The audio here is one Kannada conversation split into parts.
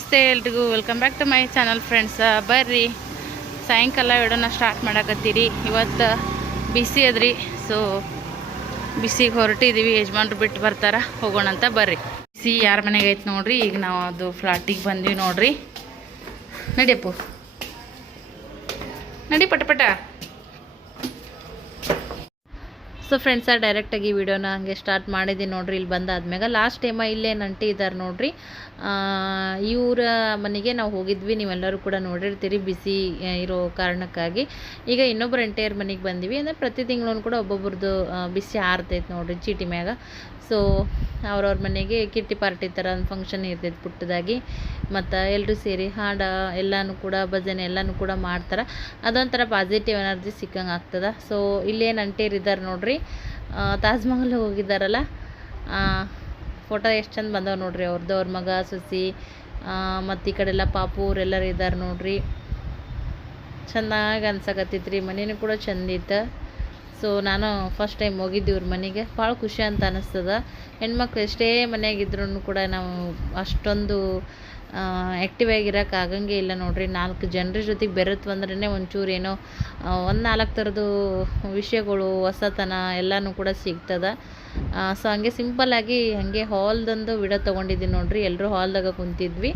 ನಮಸ್ತೆ ಎಲ್ರಿಗೂ, welcome back to my channel friends. ಬರ್ರಿ ಸಾಯಂಕಾಲ ವಿಡಿಯೋನ ಸ್ಟಾರ್ಟ್ ಮಾಡಕತ್ತೀರಿ. ಇವತ್ತು ಬಿಸಿ ಅದ್ರಿ, ಸೊ ಬಿಸಿಗೆ ಹೊರಟಿದ್ದೀವಿ. ಯಜಮಾನ್ರು ಬಿಟ್ಟು ಬರ್ತಾರ, ಹೋಗೋಣ ಅಂತ ಬರ್ರಿ. ಬಿಸಿ ಯಾರ ಮನೆಗೆ ಐತೆ ನೋಡ್ರಿ. ಈಗ ನಾವು ಅದು ಫ್ಲಾಟಿಗೆ ಬಂದ್ವಿ ನೋಡ್ರಿ. ನಡಿಯಪ್ಪು, ನಡಿ ಪಟ ಪಟ. ಸೊ ಫ್ರೆಂಡ್ಸ, ಡೈರೆಕ್ಟಾಗಿ ವಿಡಿಯೋನ ಹಂಗೆ ಸ್ಟಾರ್ಟ್ ಮಾಡಿದ್ದೀನಿ ನೋಡ್ರಿ. ಇಲ್ಲಿ ಬಂದಾದ್ಮ್ಯಾಗ ಲಾಸ್ಟ್ ಟೈಮ ಇಲ್ಲೇ ನಂಟಿ ಇದ್ದಾರೆ ನೋಡ್ರಿ. ಇವರ ಮನೆಗೆ ನಾವು ಹೋಗಿದ್ವಿ, ನೀವೆಲ್ಲರೂ ಕೂಡ ನೋಡಿರ್ತೀರಿ ಬಿಸಿ ಇರೋ ಕಾರಣಕ್ಕಾಗಿ. ಈಗ ಇನ್ನೊಬ್ಬರು ಎಂಟೈರ್ ಮನೆಗೆ ಬಂದಿವಿ. ಅಂದರೆ ಪ್ರತಿ ತಿಂಗಳು ಕೂಡ ಒಬ್ಬೊಬ್ರದ್ದು ಬಿಸಿ ಆರ್ತೈತೆ ನೋಡ್ರಿ ಚೀಟಿ ಮ್ಯಾಗ. ಸೊ ಅವ್ರವ್ರ ಮನೆಗೆ ಕಿಟ್ಟಿ ಪಾರ್ಟಿ ಥರ ಒಂದು ಫಂಕ್ಷನ್ ಇರ್ತೈತೆ ಪುಟ್ಟದಾಗಿ. ಮತ್ತು ಎಲ್ಲರೂ ಸೇರಿ ಹಾಡು ಎಲ್ಲನೂ ಕೂಡ, ಭಜನೆ ಎಲ್ಲನೂ ಕೂಡ ಮಾಡ್ತಾರೆ. ಅದೊಂಥರ ಪಾಸಿಟಿವ್ ಎನರ್ಜಿ ಸಿಕ್ಕಂಗೆ ಆಗ್ತದೆ. ಸೊ ಇಲ್ಲೇನು ಅಂಟೇರಿದ್ದಾರೆ ನೋಡ್ರಿ, ತಾಜ್ ಮಹಲ್ ಹೋಗಿದ್ದಾರಲ್ಲ, ಫೋಟೋ ಎಷ್ಟು ಚಂದ ಬಂದವ ನೋಡ್ರಿ. ಅವ್ರದ್ದು ಅವ್ರ ಮಗ ಸೊಸಿ ಮತ್ತು ಈ ಕಡೆಲ್ಲ ಪಾಪು ಅವರೆಲ್ಲರೂ ಇದ್ದಾರೆ ನೋಡ್ರಿ. ಚೆನ್ನಾಗಿ ಅನ್ಸಕತ್ತೈತ್ರಿ. ಮನೇನೂ ಕೂಡ ಚಂದಿತ್ತು. ಸೊ ನಾನು ಫಸ್ಟ್ ಟೈಮ್ ಹೋಗಿದ್ದೆ ಇವ್ರ ಮನೆಗೆ. ಭಾಳ ಖುಷಿ ಅಂತ ಅನ್ನಿಸ್ತದ. ಹೆಣ್ಮಕ್ಳು ಎಷ್ಟೇ ಮನೆಯಾಗಿದ್ರೂ ಕೂಡ ನಾವು ಅಷ್ಟೊಂದು ಆ್ಯಕ್ಟಿವ್ ಆಗಿರೋಕೆ ಆಗಂಗೆ ಇಲ್ಲ ನೋಡ್ರಿ. 4 ಜನರ ಜೊತೆಗೆ ಬೆರೆತು ಅಂದ್ರೇ ಒಂಚೂರು ಏನೋ ಒಂದು 4 ಥರದ್ದು ವಿಷಯಗಳು, ಹೊಸತನ ಎಲ್ಲನೂ ಕೂಡ ಸಿಗ್ತದೆ. ಸೊ ಹಂಗೆ ಸಿಂಪಲ್ಲಾಗಿ ಹಾಗೆ ಹಾಲ್ದಂದು ವಿಡಿಯೋ ತೊಗೊಂಡಿದ್ದೀನಿ ನೋಡ್ರಿ. ಎಲ್ಲರೂ ಹಾಲ್ದಾಗ ಕುಂತಿದ್ವಿ.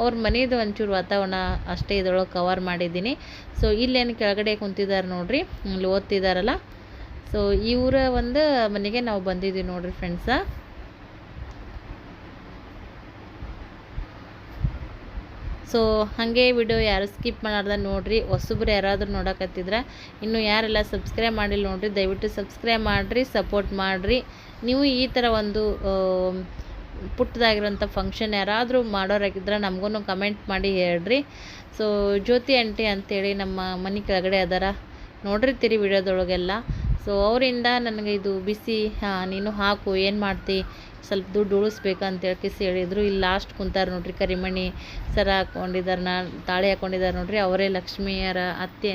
ಅವ್ರ ಮನೆಯದು ಒಂಚೂರು ವಾತಾವರಣ ಅಷ್ಟೇ ಇದ್ರೊಳಗೆ ಕವರ್ ಮಾಡಿದ್ದೀನಿ. ಸೊ ಇಲ್ಲೇನು ಕೆಳಗಡೆ ಕುಂತಿದ್ದಾರೆ ನೋಡ್ರಿ, ಇಲ್ಲಿ ಓದ್ತಿದ್ದಾರಲ್ಲ. ಸೊ ಇವರ ಒಂದು ಮನೆಗೆ ನಾವು ಬಂದಿದ್ವಿ ನೋಡ್ರಿ ಫ್ರೆಂಡ್ಸ. ಸೊ ಹಾಗೆ ವಿಡಿಯೋ ಯಾರು ಸ್ಕಿಪ್ ಮಾಡಾರ್ದ ನೋಡಿರಿ. ಹೊಸಬ್ರು ಯಾರಾದರೂ ನೋಡಕತ್ತಿದ್ರೆ, ಇನ್ನು ಯಾರೆಲ್ಲ ಸಬ್ಸ್ಕ್ರೈಬ್ ಮಾಡಿಲ್ಲ ನೋಡಿರಿ, ದಯವಿಟ್ಟು ಸಬ್ಸ್ಕ್ರೈಬ್ ಮಾಡಿರಿ, ಸಪೋರ್ಟ್ ಮಾಡಿರಿ. ನೀವು ಈ ಥರ ಒಂದು ಪುಟ್ಟದಾಗಿರೋಂಥ ಫಂಕ್ಷನ್ ಯಾರಾದರೂ ಮಾಡೋರಾಗಿದ್ರೆ ನಮಗೂ ಕಮೆಂಟ್ ಮಾಡಿ ಹೇಳ್ರಿ. ಸೊ ಜ್ಯೋತಿ ಆಂಟಿ ಅಂತೇಳಿ ನಮ್ಮ ಮನೆ ಕೆಳಗಡೆ ಅದಾರ, ನೋಡಿರ್ತೀರಿ ವಿಡಿಯೋದೊಳಗೆಲ್ಲ. ಸೊ ಅವರಿಂದ ನನಗೆ ಇದು ಬಿಸಿ ನೀನು ಹಾಕು, ಏನು ಮಾಡ್ತಿ, ಸ್ವಲ್ಪ ದುಡ್ಡು ಉಳಿಸ್ಬೇಕಂತೇಳಿ ಕಿಸಿ ಹೇಳಿದರು. ಇಲ್ಲಿ ಲಾಸ್ಟ್ ಕುಂತಾರೆ ನೋಡ್ರಿ, ಕರಿಮಣಿ ಸರ ಹಾಕ್ಕೊಂಡಿದ್ದಾರೆ, ತಾಳಿ ಹಾಕ್ಕೊಂಡಿದ್ದಾರೆ ನೋಡ್ರಿ. ಅವರೇ ಲಕ್ಷ್ಮಿಯರ ಅತ್ತೆ,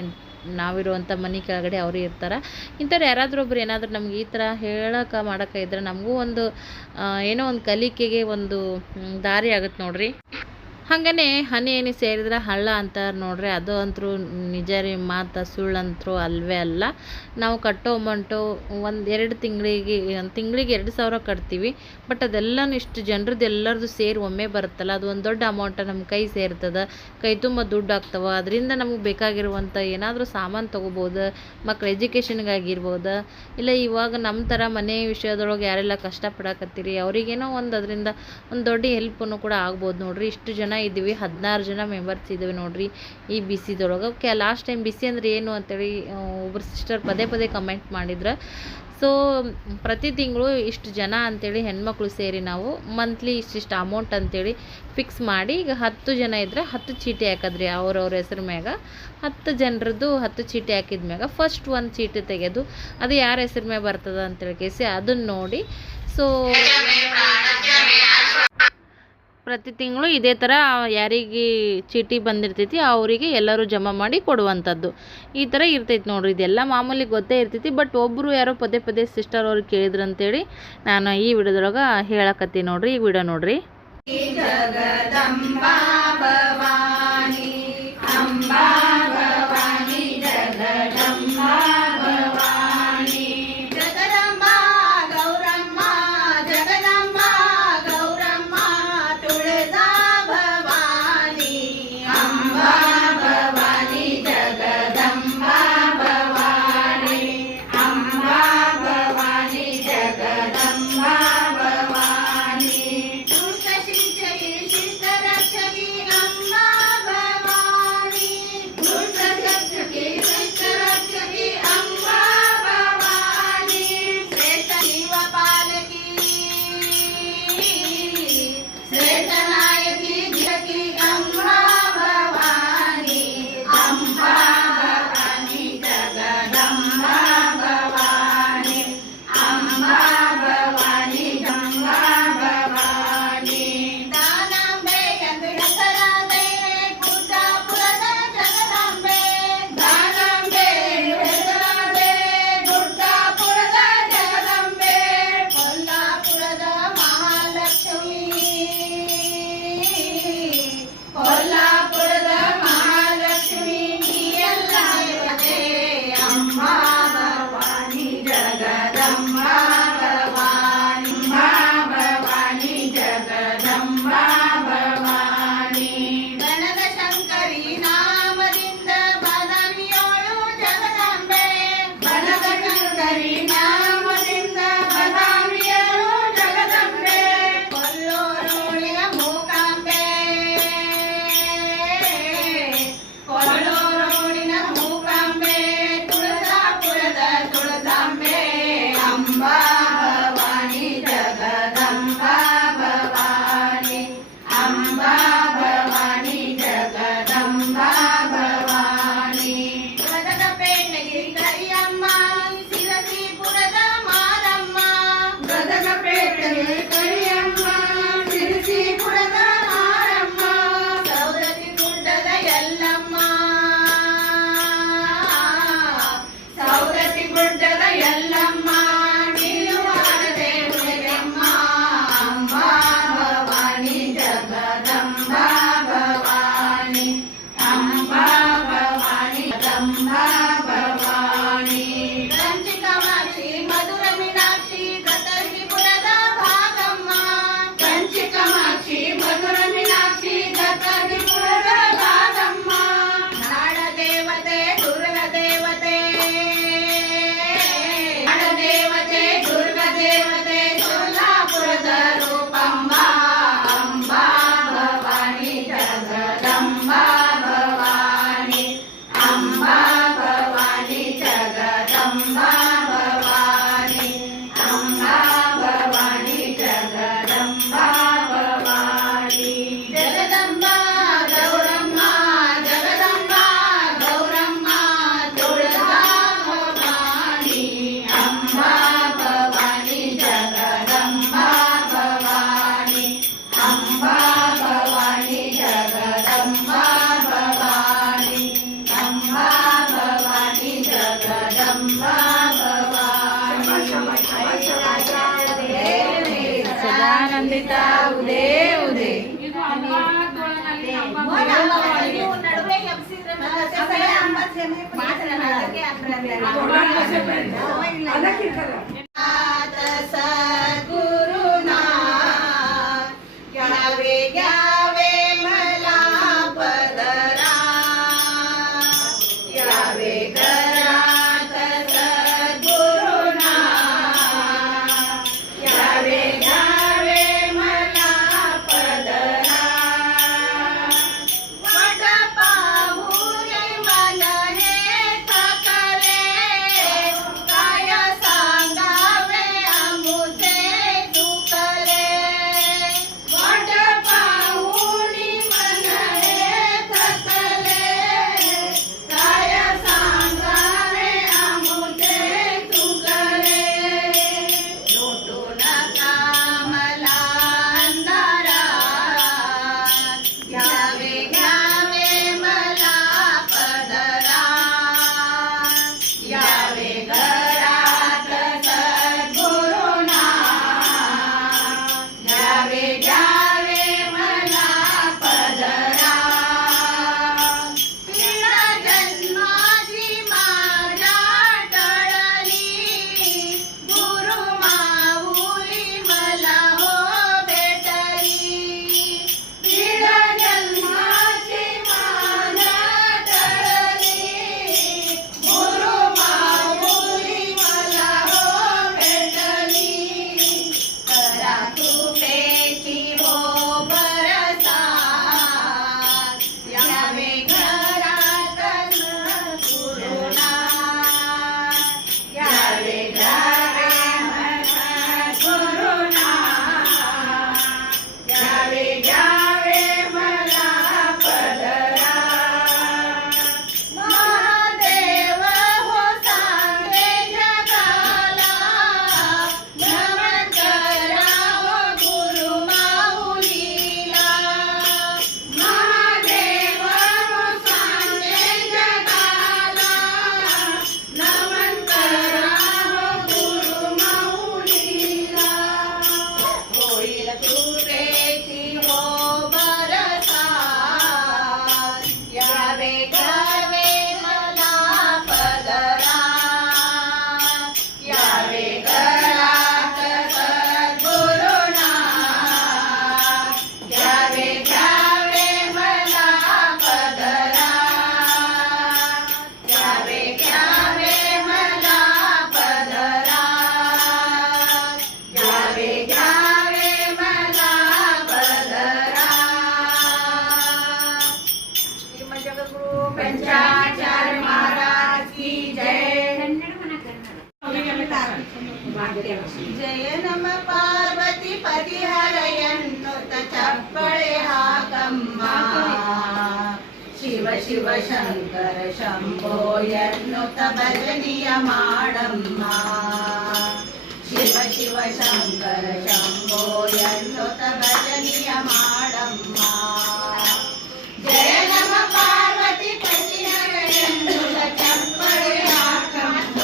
ನಾವಿರುವಂಥ ಮನೆ ಕೆಳಗಡೆ ಅವರು ಇರ್ತಾರೆ. ಇಂಥವ್ರು ಯಾರಾದರೂ ಒಬ್ರು ಏನಾದರೂ ನಮ್ಗೆ ಈ ಥರ ಹೇಳೋಕೆ ಮಾಡೋಕೆ ಇದ್ರೆ ನಮಗೂ ಒಂದು ಏನೋ ಒಂದು ಕಲಿಕೆಗೆ ಒಂದು ದಾರಿ ಆಗುತ್ತೆ ನೋಡ್ರಿ. ಹಾಗೇ ಹನಿ ಏನಿ ಸೇರಿದ್ರೆ ಹಳ್ಳ ಅಂತಾರೆ ನೋಡ್ರಿ. ಅದು ಅಂತರೂ ನಿಜ ರೀ, ಮಾತು ಸುಳ್ಳಂತರೂ ಅಲ್ವೇ ಅಲ್ಲ. ನಾವು ಕಟ್ಟೋ ಅಮೌಂಟು 1-2 ತಿಂಗಳಿಗೆ 2,000 ಕಟ್ತೀವಿ. ಬಟ್ ಅದೆಲ್ಲನೂ ಇಷ್ಟು ಜನರದ್ದು ಎಲ್ಲರದ್ದು ಸೇರಿ ಒಮ್ಮೆ ಬರುತ್ತಲ್ಲ, ಅದು ಒಂದು ದೊಡ್ಡ ಅಮೌಂಟ ನಮ್ಮ ಕೈ ಸೇರ್ತದೆ, ಕೈ ತುಂಬ ದುಡ್ಡು ಆಗ್ತವೆ. ಅದರಿಂದ ನಮಗೆ ಬೇಕಾಗಿರುವಂಥ ಏನಾದರೂ ಸಾಮಾನು ತೊಗೋಬೋದು, ಮಕ್ಳು ಎಜುಕೇಷನ್ಗಾಗಿರ್ಬೋದು. ಇಲ್ಲ ಇವಾಗ ನಮ್ಮ ಥರ ಮನೆ ವಿಷಯದೊಳಗೆ ಯಾರೆಲ್ಲ ಕಷ್ಟಪಡಕತ್ತೀರಿ ಅವರಿಗೇನೋ ಒಂದು ಅದರಿಂದ ಒಂದು ದೊಡ್ಡ ಹೆಲ್ಪನ್ನು ಕೂಡ ಆಗ್ಬೋದು ನೋಡ್ರಿ. ಇಷ್ಟು ಜನ ಇದ್ದೀವಿ, 16 ಜನ ಮೆಂಬರ್ಸ್ ಇದ್ದೀವಿ ನೋಡ್ರಿ ಈ ಬಿಸಿದೊಳಗೆ. ಓಕೆ, ಲಾಸ್ಟ್ ಟೈಮ್ ಬಿಸಿ ಅಂದರೆ ಏನು ಅಂತೇಳಿ ಒಬ್ಬರು ಸಿಸ್ಟರ್ ಪದೇ ಪದೇ ಕಮೆಂಟ್ ಮಾಡಿದ್ರು. ಸೊ ಪ್ರತಿ ತಿಂಗಳು ಇಷ್ಟು ಜನ ಅಂಥೇಳಿ ಹೆಣ್ಮಕ್ಳು ಸೇರಿ ನಾವು ಮಂತ್ಲಿ ಇಷ್ಟಿಷ್ಟು ಅಮೌಂಟ್ ಅಂಥೇಳಿ ಫಿಕ್ಸ್ ಮಾಡಿ, ಈಗ 10 ಜನ ಇದ್ದರೆ 10 ಚೀಟಿ ಹಾಕಿದ್ರಿ ಅವ್ರವ್ರ ಹೆಸ್ರ ಮ್ಯಾಗ. 10 ಜನರದ್ದು 10 ಚೀಟಿ ಹಾಕಿದ್ಮ್ಯಾಗ ಫಸ್ಟ್ ಒಂದು ಚೀಟಿ ತೆಗೆದು ಅದು ಯಾರ ಹೆಸ್ರ ಮ್ಯಾಗ ಬರ್ತದೆ ಅಂತೇಳಿ ಕೇಸಿ ಅದನ್ನು ನೋಡಿ. ಸೊ ಪ್ರತಿ ತಿಂಗಳು ಇದೇ ಥರ ಯಾರಿಗೆ ಚೀಟಿ ಬಂದಿರ್ತೈತಿ ಅವರಿಗೆ ಎಲ್ಲರೂ ಜಮಾ ಮಾಡಿ ಕೊಡುವಂಥದ್ದು ಈ ಥರ ಇರ್ತೈತಿ ನೋಡ್ರಿ. ಇದೆಲ್ಲ ಮಾಮೂಲಿ ಗೊತ್ತೇ ಇರ್ತೈತಿ. ಬಟ್ ಒಬ್ಬರು ಯಾರೋ ಪದೇ ಪದೇ ಸಿಸ್ಟರ್ ಅವ್ರಿಗೆ ಕೇಳಿದ್ರು ಅಂತೇಳಿ ನಾನು ಈ ವಿಡಿಯೋದೊಳಗೆ ಹೇಳಕತ್ತೀನಿ ನೋಡ್ರಿ. ಈ ವಿಡಿಯೋ ನೋಡ್ರಿ. ಜಗದಂಬಾ ಭವಾನಿ ಅಂಬಾ ಭವಾನಿ ಜಗದಂಬಾ ಭವಾನಿ ಜಗದಂಬಾ ಗೌರಮ್ಮ ಜಗದಂಬಾ ಗೌರಮ್ಮ ತುಳಜಾ ಭವಾನಿ ಅಂಬಾ ಭವಾನಿ ಜಗದಂಬಾ ಭವಾನಿ ಅಂಬಾ ಭವಾನಿ ಜಗದಂಬಾ ಭವಾನಿ ದುಷ್ಟ ಶಿಕ್ಷಕಿ ಶಿಷ್ಟ ರಕ್ಷಕಿ ಅಂಬಾ ಖಂಡಿತ ಉದೇ ಉದೇ ನಡುವೆ ಎಬ್ಸಿದ್ರೆ सद्गुरुनाथ घ्यावे घ्यावे मला पदरा यावे घरात सद्गुरुनाथ घ्यावे घ्यावे मला पदरा वाट पाहुणे मन हे थकले काय सांगावे आमुचे दुखले वाट पाहुणी मन हे थकले काय सांगावे आमुचे दुखले लोटू नका मला अंधारात घ्यावे घ्यावे मला पदरा यावे घरात सद्गुरुनाथ घ्यावे घ्यावे मला पदरा पीडा जन्माची माझ्या टळली गुरु माऊली मला हो भेटली पीडा जन्माची माझ्या टळली गुरु माऊली मला हो भेटली करा कृपेची हो बरसात यावे घरात सद्गुरुनाथ यावे घरात सद्गुरुनाथ यावे घ्यावे मला पदरा महादेव हो सांगे जगाला नमन करावं गुरु माऊलीला महादेव हो सांगे जगाला नमन करावं गुरु माऊलीला होईल कृपेची हो बरसात यावे घ्यावे मला पदरा यावे घरात सद्गुरुनाथ घ्यावे घ्यावे मला पदरा यावे घ्यावे मला पदरा यावे घ्यावे मला पदरा श्रीमद जगद्गुरु पंचाचार्य महाराज की जय जय नम पार्वती पति हरयन्नुत चप्पळे हाकम्म शिव शिव शंकर शंभो यन्नुत भजनीय माडम्म शिव शिव शंकर शंभो यन्नुत भजनीय माडम्म जय नम पार्वती पति हरयन्नुत चप्पळे हाकम्म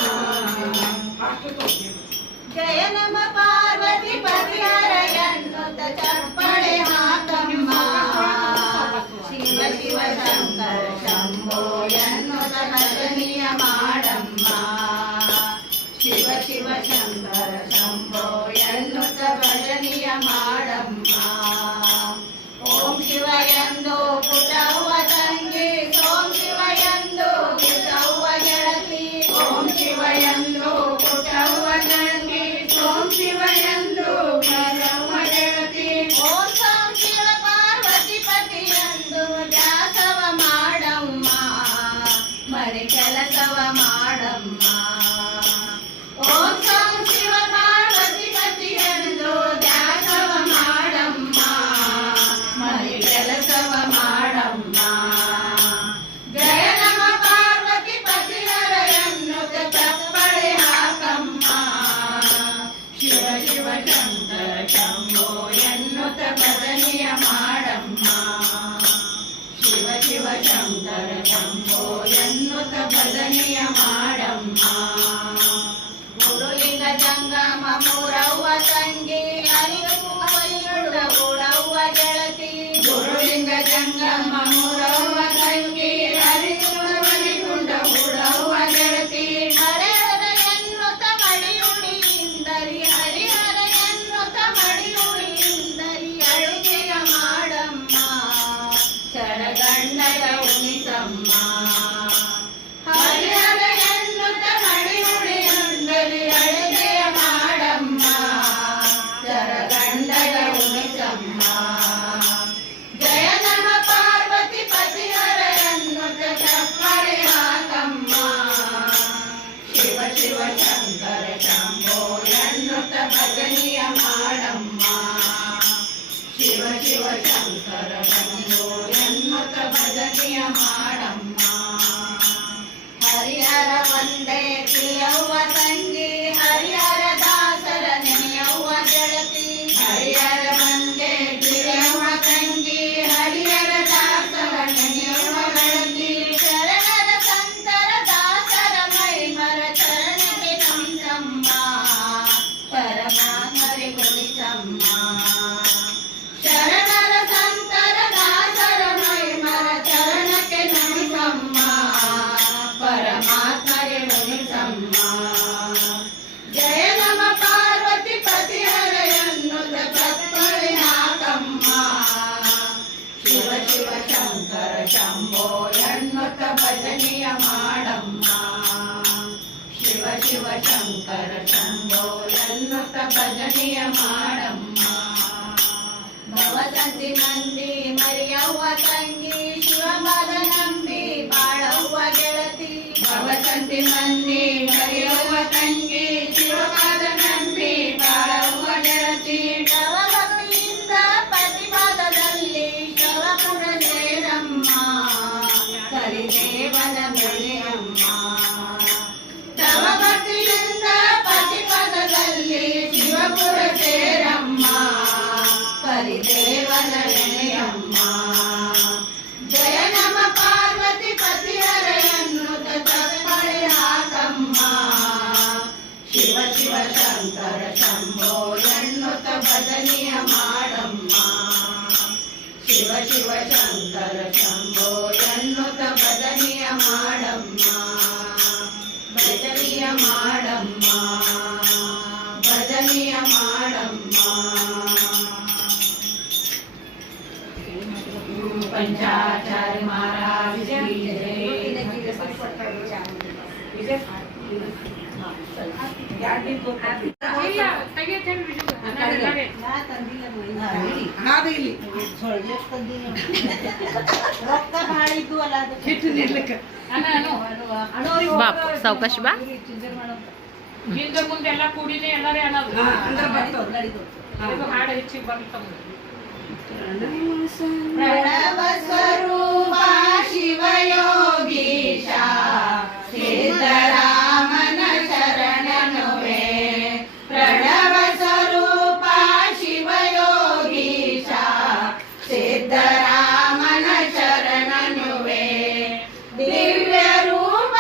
जय नम पार्वती पति हरयन्नुत चप्पळे हाकम्म शिव शिव शंकर शंभो यन्नुत भजनीय माडम्म शिव शिव शंकर शंभो यन्नुत भजनीय माडम्म ओम शिव यंदो पुटव्व ತಂಗಿ ಓಂ ಶಿವ ಯಂದೋ ಪುಟವ್ವ ಗೆಳತಿ ಓಂ ಶಿವ ಯಂದೋ ಪುಟವ್ವ ತಂಗಿ ಓಂ ಶಿವ ಯಂದೋ ಪುಟವ್ವ ಗೆಳತಿ ಓಂ ಸಾಂ ಶಿವ ಪಾರ್ವತಿ ಪತಿ ಯಂದು ದಾಸವ ಮಾಡಮ್ಮ ಮನೆ ಕೆಲಸವ ಮಾಡಮ್ಮ ಓಂ ಸಾಂ ಶಿವ ಪಾರ್ವತಿ ಪತಿ ಯಂದು ದಾಸವ ಮಾಡಮ್ಮ ಮನೆ ಕೆಲಸವ ಮಾಡಮ್ಮ ಜಯ ನಮ ಪಾರ್ವತಿ ಪತಿ ಹರಯನ್ನುತ ಚಪ್ಪಳೆ ಹಾಕಮ್ಮ ಶಿವ ಶಿವ ಶಂಕರ ಶಂಭೋ ಎನ್ನುತ್ತ ಭಜನೆಯ ಮಾಡಮ್ಮ ಶಿವ ಶಿವ ಶಂಕರ ಶಂಭೋ ಎನ್ನುತ್ತ ಭಜನೆಯ ಮಾಡಮ್ಮ ಗುರುಲಿಂಗ ಜಂಗಮ ಮೂರವ್ವ ತಂಗಿ ಅರಿವು ಲಿಂಗ ಜಂಗಮ ಮೂರವ್ವ ತಂಗಿ ಹರಿಯುವ ಮಣಿಕುಂಡ ಮೂರವ್ವ ಗೆಳತಿ ಹರಿಹರ ಎನ್ನುತ್ತ ಮಡಿಯುಳಿಯಿಂದರಿ ಹರಿಹರ ಎನ್ನುತ್ತ ಮಡಿಯುಳಿಯಿಂದರಿ ಅಡುಗೆಯ ಮಾಡಮ್ಮ ಚರಗಂಡದ ಉಣಿಸಮ್ಮ ಹರಿಹರ ಎನ್ನುತ್ತ ಮಡಿಯುಳಿಯಿಂದರಿ ಅಡುಗೆಯ ಮಾಡಮ್ಮ ಚರಗಂಡದ ಉಣಿಸಮ್ಮ ಜಯ ನಮ ಪಾರ್ವತಿ ಪತಿಹರ ಎನ್ನುತ್ತ ಚಪ್ಪರೆ ಹಾಕಮ್ಮ ಶಿವ ಶಿವ ಶಂಕರ ಶಂಭೋ ಎನ್ನುತ್ತ ಭಜನಿಯ ಮಾಡಮ್ಮ ಶಿವ ಶಿವ ಶಂಕರ ಶಂಭೋ ಎನ್ನುತ್ತ ಭಜನಿಯ ಮಾಡಮ್ಮ ಹರಿಹರ ಒಂದೇ ಕಿಯವ್ವ ತಂಗಿ ಹರಿಹರ ದಾಸರ ನೆನೆಯವ್ವ ಗೆಳತಿ ಹರಿಹರ ಒಂದೇ ಕಿಯವ್ವ ತಂಗಿ ಹರಿಹರ ದಾಸರ ನೆನೆಯವ್ವ ಗೆಳತಿ ಶರಣರ ಸಂತರ ದಾಸರ ಮೈಮರ ಚರಣಕ್ಕೆ ನಮಿಸಮ್ಮ ಪರಮಾತ್ಮರಿ ಗುಣಿಸಮ್ಮ ಶರಣರ ಸಂತರ ದಾಸರ ಮೈಮರ ಚರಣಕ್ಕೆ ನಮಿಸಮ್ಮ ಪರಮಾತ್ಮಗೆ ನಮಿಸಮ್ಮ ಜಯ ನಮ ಪಾರ್ವತಿ ಪತಿಹರ ಎನ್ನುತ್ತ ಚಪ್ಪಲಿ ಹಾಕಮ್ಮ ಶಿವ ಶಿವ ಶಂಕರ ಶಂಭೋ ಎನ್ನುತ್ತ ಭಜನಿಯ ಮಾಡಮ್ಮ ಶಿವ ಶಿವ ಶಂಕರ ಶಂಭೋ ಎನ್ನುತ್ತ ಭಜನಿಯ ಮಾಡಮ್ಮ ಭವಸಂತಿ ನಂದಿ ಮರಿಯವ್ವ ತಂಗಿ ಶಿವಪಾದ ನಂಬಿ ಬಾಳವ್ವ ಗೆಳತಿ ಭವಸಂತಿ ನಂದಿ ಮರಿಯವ್ವ ತಂಗಿ ಶಿವಪಾದ ನಂಬಿ ಬಾಳವ್ವ ಗೆಳತಿ ತವ ಭಕ್ತಿಯಿಂದ ಪ್ರತಿಪಾದದಲ್ಲಿ ಶವಪುರ ಸೇರಮ್ಮ ಕರಿದೇವನ ಬೆಳೆಯಮ್ಮ ತವ ಭಕ್ತಿಯಿಂದ ಪ್ರತಿಪದದಲ್ಲಿ ಶಿವಪುರ ಸೇರಮ್ಮ ಕರಿದೇವನ ನೆನೆಯಮ್ಮ ಜಯ ನಮ ಪಾರ್ವತಿ ಪತಿಹರ ಎನ್ನುತ್ತ ಚಪ್ಪಳೆ ಹಾಕಮ್ಮ ಶಿವ ಶಿವ ಶಂಕರ ಶಂಭೋ ಎನ್ನುತ್ತ ಭಜನಿಯ ಮಾಡಮ್ಮ ಶಿವ ಶಿವ ಶಂಕರ ಶಂಭೋ ಎನ್ನುತ್ತ ಭಜನಿಯ ಮಾಡಮ್ಮ ಭಜನಿಯ ಮಾಡಮ್ಮ ಭಜನಿಯ ಮಾಡಮ್ಮ पंचाचार्य महाराज की ಬಾಪ್ ಸಾವಕಾಶ ಬಾ ಹಿಂದೆ ಮುಂದೆ ಎಲ್ಲ ಕೂಡಿನೇ ಎಲ್ಲರೇ ಅನ್ನೋದು ಇದು ಹಾಡು ಹೆಚ್ಚಿಗೆ ಬರ್ತಾವ प्रणव स्वरूप शिवयोगीश सिद्धरामन शरणनुवे प्रणव स्वरूप शिवयोगीश सिद्धरामन शरणनुवे दिव्य रूप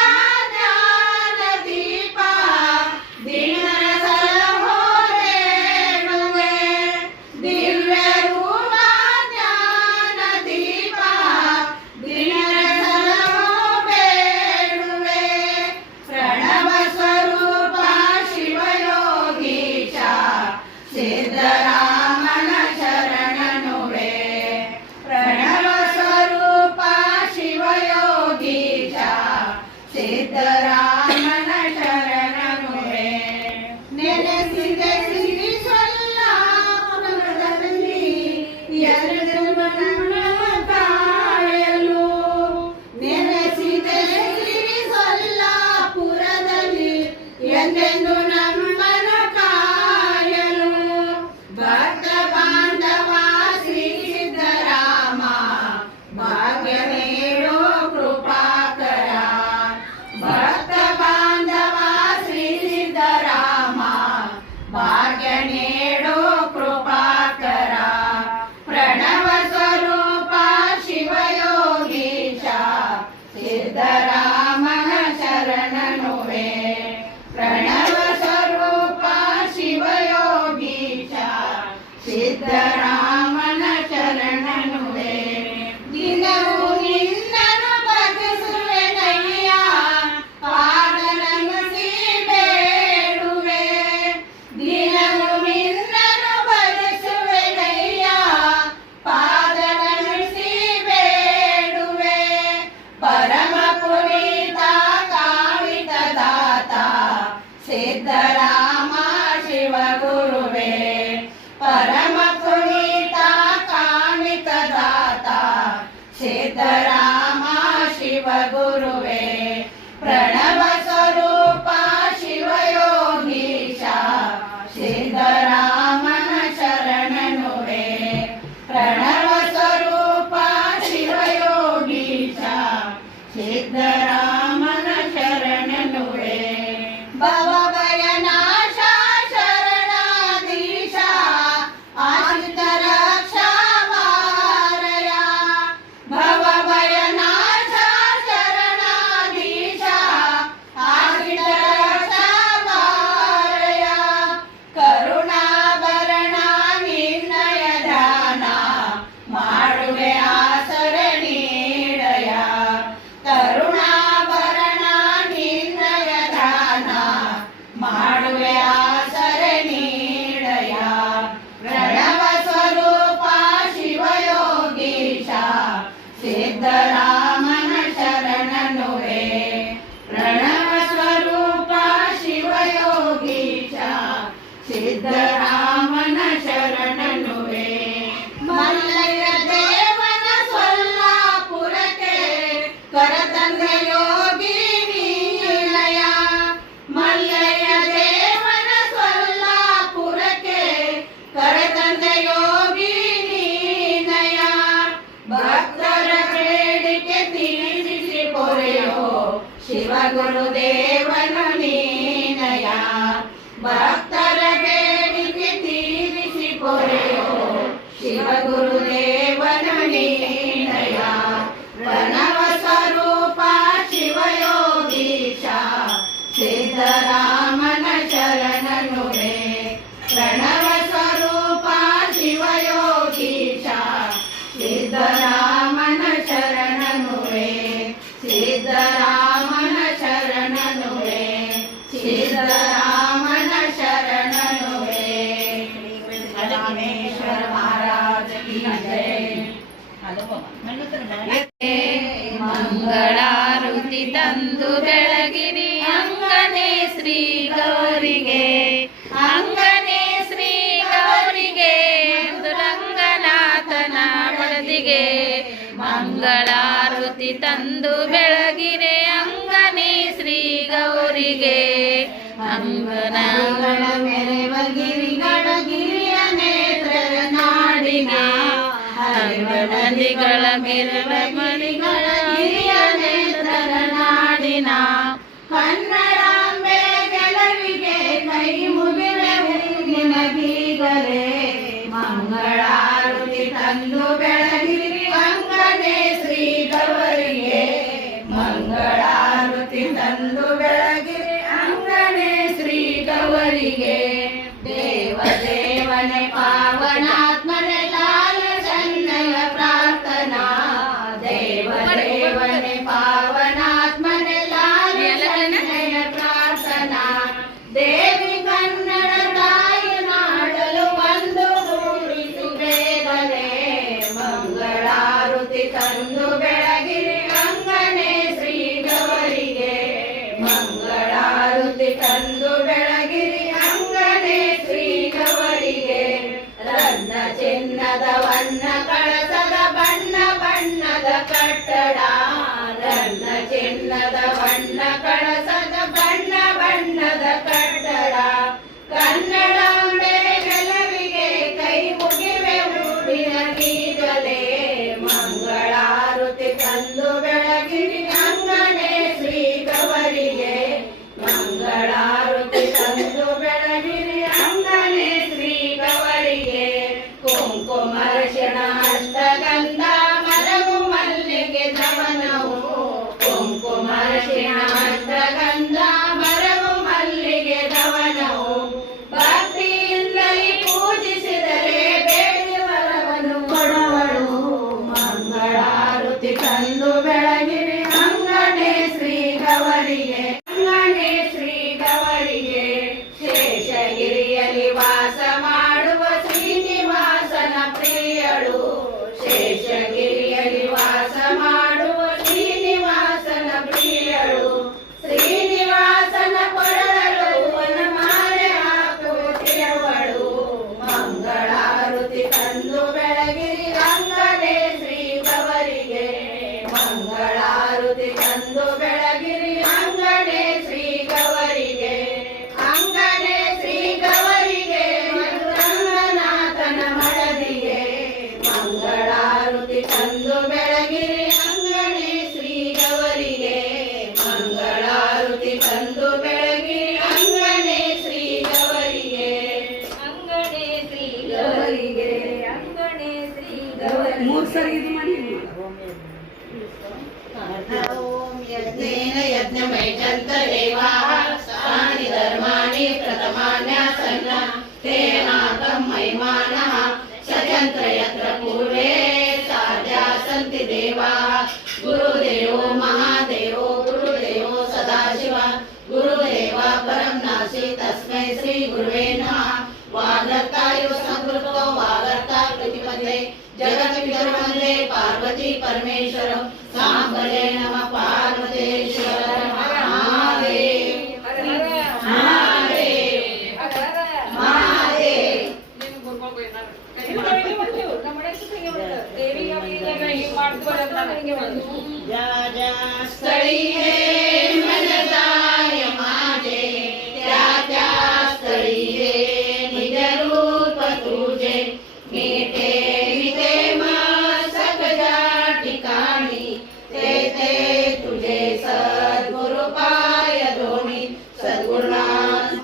ज्ञान दीप दीन सलहो रेणुवे दिव्य रूप ज्ञान दीप ಸಿದ್ಧರಾಮ ಶಿವ ಗುರುವೇ ಪ್ರಣವ ಸ್ವರೂಪ ಶಿವಯೋಗೀಶ ಸಿದ್ಧರಾಮನ ಶರಣನುವೆ ಪ್ರಣವ ಸ್ವರೂಪ ಶಿವಯೋಗೀಶ ಸಿದ್ಧರಾಮನ ಶರಣನುವೆ ಭವಭಯ ನಾಶ ಶರಣಾಧೀಶ ಆಶ್ರಿತ ರಕ್ಷಾ ಮಾರಯ ಭವಭಯ ನಾಶ ಶರಣಾಧೀಶ ಆಶ್ರಿತ ರಕ್ಷಾ ಮಾರಯ ಕರುಣಾಭರಣ ನಿರ್ಣಯ ಧ್ಯಾನ ಮಾಡುವೆ ಆಸರ ನೀಡಯ ಕರುಣಾಭರಣ ನಿರ್ಣಯ ಧ್ಯಾನ ಮಾಡುವೆ ಆಸರ ನೀಡಯ ಪ್ರಣವ ಸ್ವರೂಪ ಶಿವಯೋಗೀಶ ಸಿದ್ಧರಾಮನ ಶರಣನುವೆ ಪ್ರಣವ ಸ್ವರೂಪ ಶಿವಯೋಗೀಶ ಸಿದ್ಧರಾಮನ ಶರಣನುವೆ ಮಲ್ಲಯ್ಯ ದೇವನ ಸೊಲ್ಲಾಪುರಕ್ಕೆ ಕರತಂದ ಯೋಗಿ ನೀಲಯ ಮಲ್ಲಯ್ಯ ದೇವನ ಸೊಲ್ಲಾಪುರಕ್ಕೆ ಕರತಂದ ಯೋಗಿ ನೀನಯ ಭಕ್ತರ ಬೇಡಿಕೆ ತೀರಿಸಿ ಪೊರೆಯೋ ಶಿವ ಗುರುದೇವನು ನೀನಯ ಭಕ್ತರ ಬೇಡಿಕೆ ತೀರಿಸಿ ಪೊರೆಯೋ ಶಿವ ಗುರುದೇವನು ನೀನಯ ಪ್ರಣವ ಸ್ವರೂಪ ಶಿವಯೋಗೀಶ ಸಿದ್ಧರಾಮನ ಶರಣನುವೆ ಪ್ರಣವ ಸ್ವರೂಪ ಶಿವಯೋಗೀಶ ಸಿದ್ಧರಾಮನ ಶರಣನುವೆ ಸಿದ್ಧರಾಮನ ಶರಣನುವೆ ಸಿದ್ಧರಾಮನ ಶರಣನುವೆ ರಾಮೇಶ್ವರ ಮಹಾರಾಜ ಕಿ ಜಯ ಮಂಗಳಾರುತಿ ತಂದು ಬೆಳಗಿರಿ ಅಂಗನೆ ಶ್ರೀ ಗೌರಿಗೆ ಅಂಗನೆ ಶ್ರೀ ಗೌರಿಗೆ ರಂಗನಾಥನ ಬಡದಿಗೆ ಮಂಗಳಾರುತಿ ತಂದು ಬೆಳಗಿರೆ ಅಂಗನೆ ಶ್ರೀ ಗೌರಿಗೆ ಅಂಗನಗಳ ಮೆರೆವ ಗಿರಿಗಳ ಗಿರಿಯ ನೇತ್ರ ನಾಡಿಗೆ ನದಿಗಳ ಮೆರವ ಮಣಿಗಳ ಗಿರಿಯ ನೇತ್ರ ನಾಡಿನ ಕನ್ನಡಾಂಬೆ ಗೆಲುವಿಗೆ ಕೈ ಮುಗಿವೆವು ನಿನಗೀಗಲೇ ಮಂಗಳಾರುತಿ ತಂದು ಬೆಳಗಿರಿ ಅಂಗನೆ ಶ್ರೀ ಗೌರಿಗೆ ಮಂಗಳಾರುತಿ ತಂದು ಬೆಳಗಿರಿ ಅಂಗನೆ ಶ್ರೀ ಗೌರಿಗೆ ದೇವ ದೇವನೆ ಪಾವನಾತ್ಮನೆ ಲಾಲ ಚನ್ನಯ ಪ್ರಾರ್ಥನಾ ದೇವ ದೇವನೆ ಪಾವನಾತ್ಮನೆ ಲಾಲ ಚನ್ನಯ ಪ್ರಾರ್ಥನಾ ದೇವಿ ಕನ್ನಡ ತಾಯಿ ನಾಡಲು ಬಂದು ಕೂಡಿಸು ಬೇಗನೆ ಮಂಗಳಾರುತಿ ತಂದು ಬೆಳಗಿರಿ ಅಂಗನೆ ಶ್ರೀ ಗೌರಿಗೆ ಮಂಗಳಾರುತಿ ತಂದು ಬೆಳಗಿರಿ ಅಂಗನೆ ಶ್ರೀ ಗೌರಿಗೆ ರತ್ನ ಚಿನ್ನದ ವನ್ನ ಕಳಸದ ಬಣ್ಣ ಬಣ್ಣದ ಕಟ್ಟಡ ರತ್ನ ಚಿನ್ನದ ವನ್ನ ಕಳಸದ ಬಣ್ಣ ಬಣ್ಣದ ಕಟ್ಟಡ ಕನ್ನಡಾಂಬೆ ಗೆಲುವಿಗೆ ಕೈ ಮುಗಿವೆ ಊರಿನಗೀಗಲೇ ಮಂಗಳಾರುತಿ ತಂದು ಬೆಳಗಿರಿ ಅಂಗನೆ ಶ್ರೀ ಗೌರಿಗೆ ಮಂಗಳಾರುತಿ ತಂದು ಬೆಳಗಿರಿ ಅಂಗನೆ ಶ್ರೀ ಗೌರಿಗೆ ಕುಂಕುಮ ಅರಿಶಿಣ ಅಷ್ಟಗಂಧ ಮರವು ಮಲ್ಲಿಗೆ ಧವನವು ಕುಂಕುಮ ಅರಿಶಿಣ ಅಷ್ಟಗಂಧ ಮರವು ಮಲ್ಲಿಗೆ ಧವನವು ಭಕ್ತಿಯಿಂದಲೇ ಪೂಜಿಸಿದರೆ ಬೇಡಿದ ವರವನ್ನು ಕೊಡುವಳು ಮಂಗಳಾರುತಿ ತಂದು ಬೆಳಗಿರಿ ಅಂಗನೆ ಶ್ರೀ ಗೌರಿಗೆ ಅಂಗನೆ ಶ್ರೀ ಗೌರಿಗೆ ಶೇಷಗಿರಿಯಲ್ಲಿ ವಾಸ ಮಾಡುವ ಶ್ರೀನಿವಾಸನ ಪ್ರಿಯಳು ಶೇಷಗಿರಿಯಲ್ಲಿ ವಾಸ ಮಾಡುವ ಶ್ರೀನಿವಾಸನ ಪ್ರಿಯಳು ಶ್ರೀನಿವಾಸನ ಕೊರಳಲು ವನಮಾಲೆ ಹಾಕುತ್ತಿರುವಳು ಮಂಗಳಾರುತಿ ತಂದು ಬೆಳಗಿರಿ ಅಂಗನೆ ಶ್ರೀ ಗೌರಿಗೆ ತಂದು ಬೆಳಗಿರಿ ಅಂಗನೆ ಶ್ರೀ ಗವರಿಗೆ ಅಂಗನೆ ಶ್ರೀ ಗವರಿಗೆ ರಂಗನಾಥನ ಮಡದಿಗೆ ಮಂಗಳಾರತಿ ತಂದು ಬೆಳಗಿರಿ ಅಂಗನೆ ಶ್ರೀ ಗವರಿಗೆ ಮಂಗಳಾರತಿ ತಂದು ಬೆಳಗಿರಿ ಅಂಗನೆ ಶ್ರೀ ಗವರಿಗೆ ಅಂಗನೆ ಶ್ರೀ ಗವರಿಗೆ ಅಂಗನೆ ಶ್ರೀ ಗವರಿಗೆ ಮೂರು ಸರಿ ಇದು ಮಾಡಿ ಓಂ ಯಜ್ಞೇನ ಯಜ್ಞಮೈಜಂತ ದೇವಾಃ ತಾನಿ ಧರ್ಮಾಣಿ ಪ್ರಥಮಾನ್ಯಾಸನ್ನ ತೇನಾಕಂ ಮಹಿಮಾನಃ ಸಜಂತ್ರ ಯತ್ರ ಪೂರ್ವೇ ಸಾಧ್ಯ ಸಂತಿ ದೇವಾಃ ಗುರುದೇವೋ ಮಹಾದೇವೋ ಗುರುದೇವೋ ಸದಾಶಿವ ಗುರುದೇವ ಪರಂ ನಾಸಿ ತಸ್ಮೈ ಶ್ರೀ ಗುರುವೇ ನಮಃ ವಾಗರ್ತಾಯು ಸಂಕೃತೋ ವಾಗರ್ತಾ ಪ್ರತಿಪದೇ ಜಗತ್ಪಿತರು ವಂದೇ ಪಾರ್ವತಿ ಪರಮೇಶ್ವರ ಸಾಂಬರೇ ನಮಃ ಪಾರ್ವತೇಶ್ವರ ಮಹಾದೇವ ಮಹಾದೇವ ಮಹಾದೇವ स्थळी हे मनसाय माझे त्या स्थळी हे निज रूप तुझे मीठे विते सकजा ठिकाणी ते तुझे सद्गुरु पाय दोन्ही सद्गुरुनाथ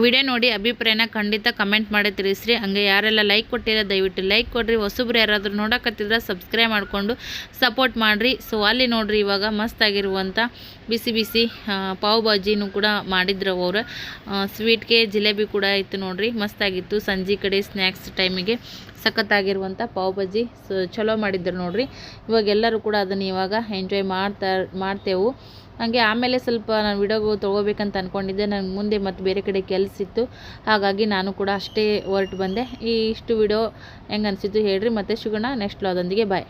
ವಿಡಿಯೋ ನೋಡಿ ಅಭಿಪ್ರಾಯನ ಖಂಡಿತ ಕಮೆಂಟ್ ಮಾಡಿ ತಿಳಿಸ್ರಿ. ಹಂಗೆ ಯಾರೆಲ್ಲ ಲೈಕ್ ಕೊಟ್ಟಿಲ್ಲ ದಯವಿಟ್ಟು ಲೈಕ್ ಕೊಡ್ರಿ. ಹೊಸಬ್ರು ಯಾರಾದರೂ ನೋಡಕತ್ತಿದ್ರೆ ಸಬ್ಸ್ಕ್ರೈಬ್ ಮಾಡಿಕೊಂಡು ಸಪೋರ್ಟ್ ಮಾಡಿರಿ. ಸೊ ಅಲ್ಲಿ ನೋಡ್ರಿ ಇವಾಗ ಮಸ್ತಾಗಿರುವಂಥ ಬಿಸಿ ಬಿಸಿ ಪಾವ್ ಭಾಜಿನೂ ಕೂಡ ಮಾಡಿದ್ರು ಅವರು. ಸ್ವೀಟ್ಗೆ ಜಿಲೇಬಿ ಕೂಡ ಇತ್ತು ನೋಡ್ರಿ, ಮಸ್ತಾಗಿತ್ತು. ಸಂಜೆ ಕಡೆ ಸ್ನ್ಯಾಕ್ಸ್ ಟೈಮಿಗೆ ಸಖತ್ತಾಗಿರುವಂಥ ಪಾವ್ ಭಾಜಿ ಚಲೋ ಮಾಡಿದ್ರು ನೋಡ್ರಿ. ಇವಾಗ ಎಲ್ಲರೂ ಕೂಡ ಅದನ್ನು ಇವಾಗ ಎಂಜಾಯ್ ಮಾಡ್ತೇವೆ. ಹಾಗೆ ಆಮೇಲೆ ಸ್ವಲ್ಪ ನಾನು ವಿಡಿಯೋಗೆ ತೊಗೋಬೇಕಂತ ಅಂದ್ಕೊಂಡಿದ್ದೆ. ನನಗೆ ಮುಂದೆ ಮತ್ತು ಬೇರೆ ಕಡೆ ಕೆಲಸ ಇತ್ತು, ಹಾಗಾಗಿ ನಾನು ಕೂಡ ಅಷ್ಟೇ ಹೊರಟು ಬಂದೆ. ಇಷ್ಟು ವಿಡಿಯೋ ಹೆಂಗೆ ಅನಿಸಿತ್ತು ಹೇಳ್ರಿ. ಮತ್ತೆ ಸಿಗೋಣ ನೆಕ್ಸ್ಟ್ ವ್ಲಾಗ್ದೊಂದಿಗೆ. ಬಾಯ್.